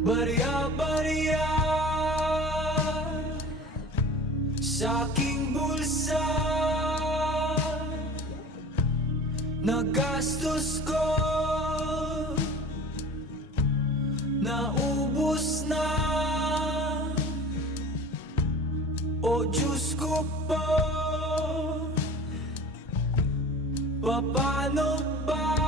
Barya-barya sa aking bulsa, nagastos ko, naubos na. O Diyos ko po, paano ba